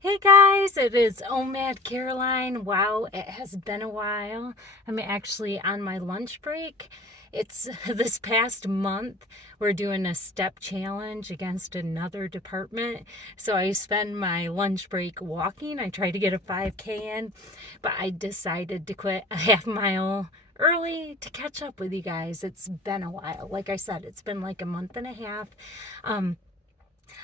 Hey guys, it is OMAD Caroline. Wow, it has been a while. I'm actually on my lunch break. It's this past month, we're doing a step challenge against another department. So I spend my lunch break walking. I try to get a 5K in, but I decided to quit a half mile early to catch up with you guys. It's been a while. Like I said, it's been like a month and a half. Um,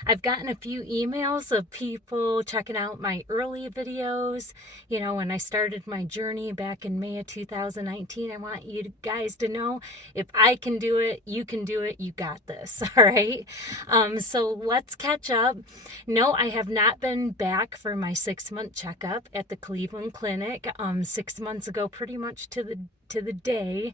I've gotten a few emails of people checking out my early videos. You know, when I started my journey back in May of 2019, I want you guys to know if I can do it, you can do it, you got this. All right. So let's catch up. No, I have not been back for my 6 month checkup at the Cleveland Clinic. 6 months ago, pretty much to the day,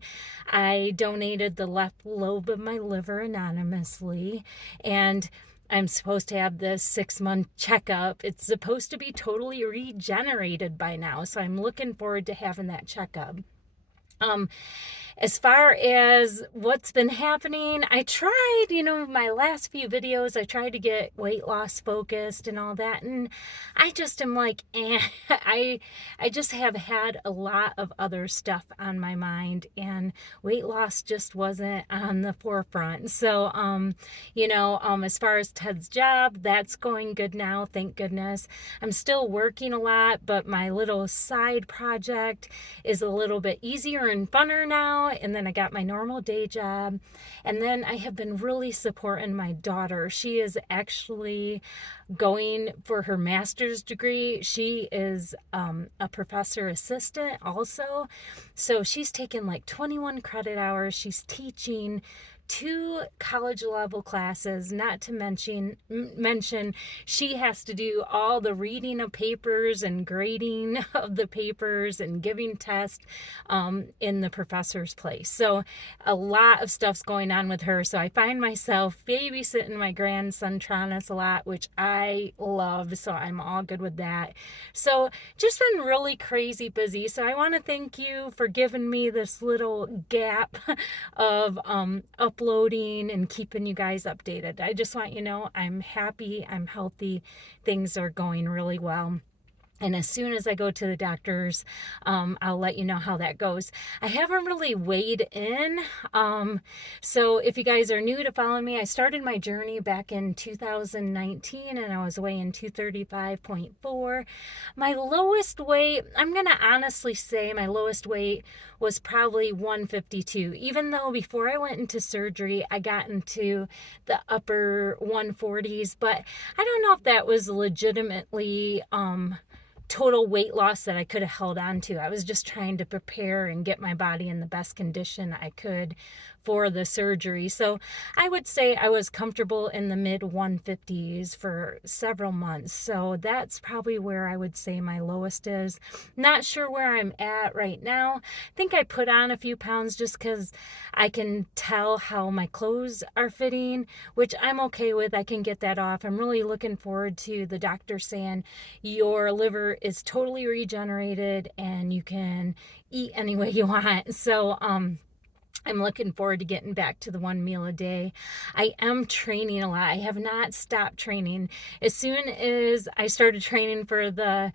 I donated the left lobe of my liver anonymously, and I'm supposed to have this 6 month checkup. It's supposed to be totally regenerated by now. So I'm looking forward to having that checkup. Um, as far as what's been happening, I tried, my last few videos, I tried to get weight loss focused and all that. And I just am like, I just have had a lot of other stuff on my mind, and weight loss just wasn't on the forefront. So, as far as Ted's job, that's going good now. Thank goodness. I'm still working a lot, but my little side project is a little bit easier and funner now. And then I got my normal day job. And then I have been really supporting my daughter. She is actually going for her master's degree. She is a professor assistant also. So she's taken like 21 credit hours. She's teaching two college level classes, not to mention she has to do all the reading of papers and grading of the papers and giving tests in the professor's place. So a lot of stuff's going on with her. So I find myself babysitting my grandson Tronis a lot, which I love. So I'm all good with that. So just been really crazy busy. So I want to thank you for giving me this little gap of uploading and keeping you guys updated. I just want you to know I'm happy, I'm healthy, things are going really well. And as soon as I go to the doctors, I'll let you know how that goes. I haven't really weighed in. So if you guys are new to follow me, I started my journey back in 2019 and I was weighing 235.4. My lowest weight, I'm going to honestly say my lowest weight was probably 152. Even though before I went into surgery, I got into the upper 140s. But I don't know if that was legitimately total weight loss that I could have held on to. I was just trying to prepare and get my body in the best condition I could for the surgery. So I would say I was comfortable in the mid 150s for several months. So that's probably where I would say my lowest is. Not sure where I'm at right now. I think I put on a few pounds just because I can tell how my clothes are fitting, which I'm okay with. I can get that off. I'm really looking forward to the doctor saying your liver is totally regenerated and you can eat any way you want. So, I'm looking forward to getting back to the one meal a day. I am training a lot. I have not stopped training. As soon as I started training for the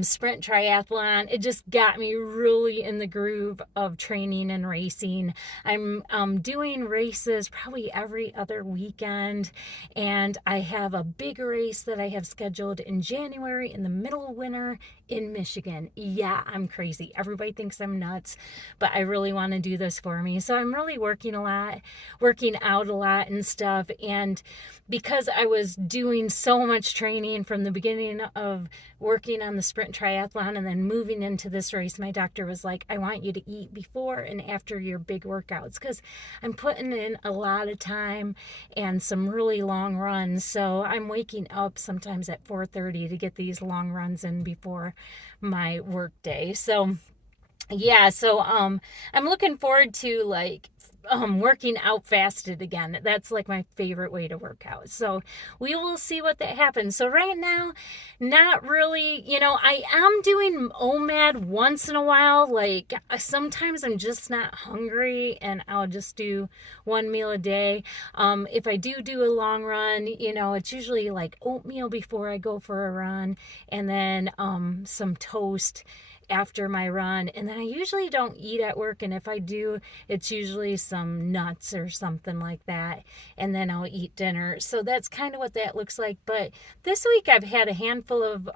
sprint triathlon, it just got me really in the groove of training and racing. I'm doing races probably every other weekend, and I have a big race that I have scheduled in January in the middle of winter in Michigan. Yeah, I'm crazy. Everybody thinks I'm nuts, but I really want to do this for me. So I'm really working a lot, working out a lot and stuff. And because I was doing so much training from the beginning of working on the sprint triathlon and then moving into this race, my doctor was like, I want you to eat before and after your big workouts because I'm putting in a lot of time and some really long runs. So I'm waking up sometimes at 4:30 to get these long runs in before my work day. So yeah, so I'm looking forward to like working out fasted again. That's like my favorite way to work out. So we will see what that happens. So right now, not really, I am doing OMAD once in a while. Like sometimes I'm just not hungry and I'll just do one meal a day. If I do a long run, it's usually like oatmeal before I go for a run, and then some toast after my run. And then I usually don't eat at work, and if I do, it's usually some nuts or something like that, and then I'll eat dinner. So that's kind of what that looks like. But this week I've had a handful of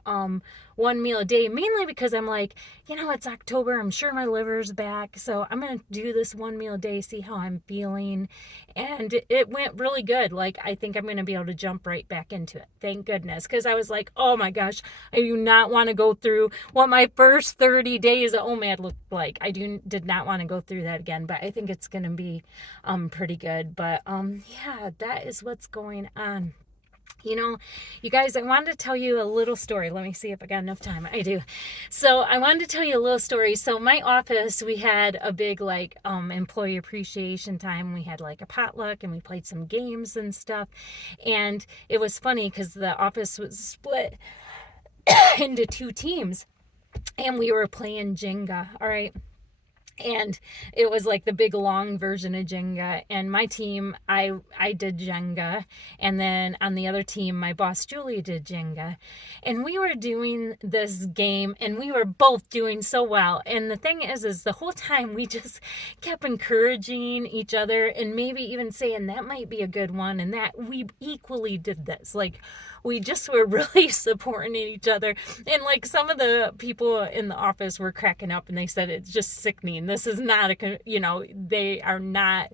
one meal a day, mainly because I'm like, it's October, I'm sure my liver's back, so I'm gonna do this one meal a day, see how I'm feeling. And it went really good. Like, I think I'm gonna be able to jump right back into it, thank goodness, because I was like, oh my gosh, I do not want to go through what my first 30 days of OMAD looked like. Did not want to go through that again, but I think it's gonna be pretty good. But yeah, that is what's going on. You guys, I wanted to tell you a little story. Let me see if I got enough time. I do. So I wanted to tell you a little story. So my office, we had a big employee appreciation time. We had like a potluck and we played some games and stuff. And it was funny because the office was split into two teams and we were playing Jenga. All right. And it was like the big long version of Jenga. And my team, I did Jenga, and then on the other team my boss Julie did Jenga, and we were doing this game and we were both doing so well. And the thing is the whole time we just kept encouraging each other and maybe even saying that might be a good one, and that we equally did this. Like, we just were really supporting each other. And like some of the people in the office were cracking up and they said it's just sickening. This is not they are not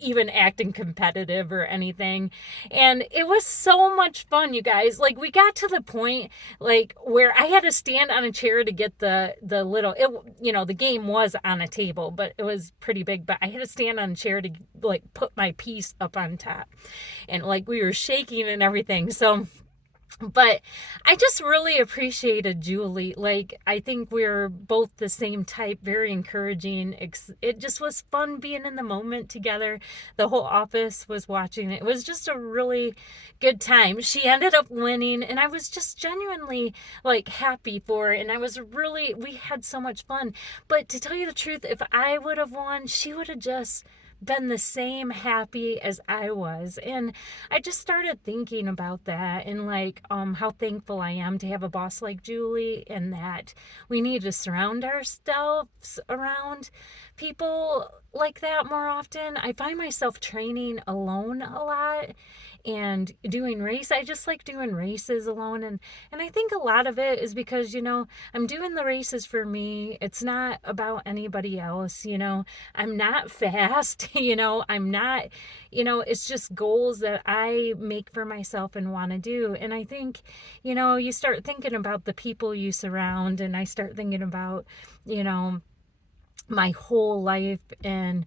even acting competitive or anything. And it was so much fun, you guys. Like, we got to the point like where I had to stand on a chair to get the little, the game was on a table, but it was pretty big, but I had to stand on a chair to like put my piece up on top, and like we were shaking and everything. So, but I just really appreciated Julie. Like, I think we're both the same type, very encouraging. It just was fun being in the moment together. The whole office was watching. It was just a really good time. She ended up winning, and I was just genuinely like happy for her. And we had so much fun. But to tell you the truth, if I would have won, she would have just been the same happy as I was. And I just started thinking about that, and like how thankful I am to have a boss like Julie, and that we need to surround ourselves around people like that more often. I find myself training alone a lot and doing I just like doing races alone, and I think a lot of it is because I'm doing the races for me. It's not about anybody else. I'm not fast. I'm not, it's just goals that I make for myself and want to do. And I think, you start thinking about the people you surround, and I start thinking about, my whole life, and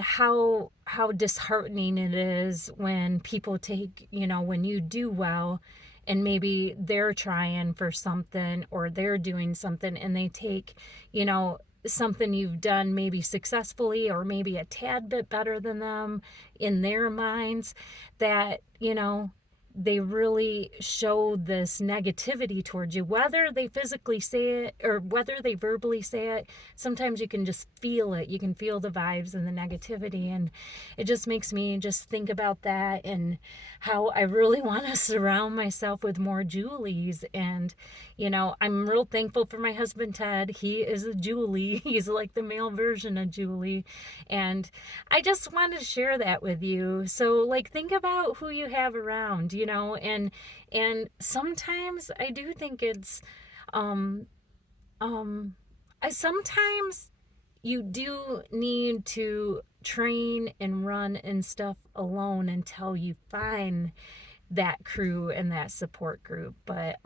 how disheartening it is when people take, when you do well and maybe they're trying for something or they're doing something, and they take, something you've done maybe successfully or maybe a tad bit better than them in their minds, that, they really show this negativity towards you, whether they physically say it or whether they verbally say it. Sometimes you can just feel it. You can feel the vibes and the negativity, and it just makes me just think about that, and how I really want to surround myself with more Julies. And I'm real thankful for my husband Ted. He is a Julie. He's like the male version of Julie, and I just wanted to share that with you. So like, think about who you have around, and sometimes I do think it's um I sometimes you do need to train and run and stuff alone until you find that crew and that support group. But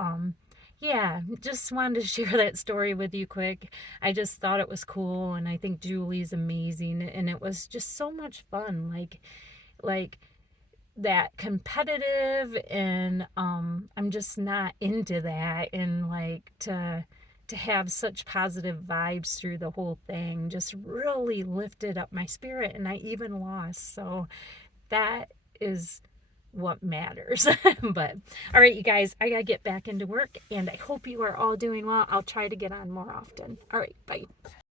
yeah, just wanted to share that story with you quick. I just thought it was cool, and I think Julie's amazing, and it was just so much fun. Like that competitive, and I'm just not into that, and like to to have such positive vibes through the whole thing just really lifted up my spirit, and I even lost. So that is what matters. But all right, you guys, I gotta get back into work, and I hope you are all doing well. I'll try to get on more often. All right, bye.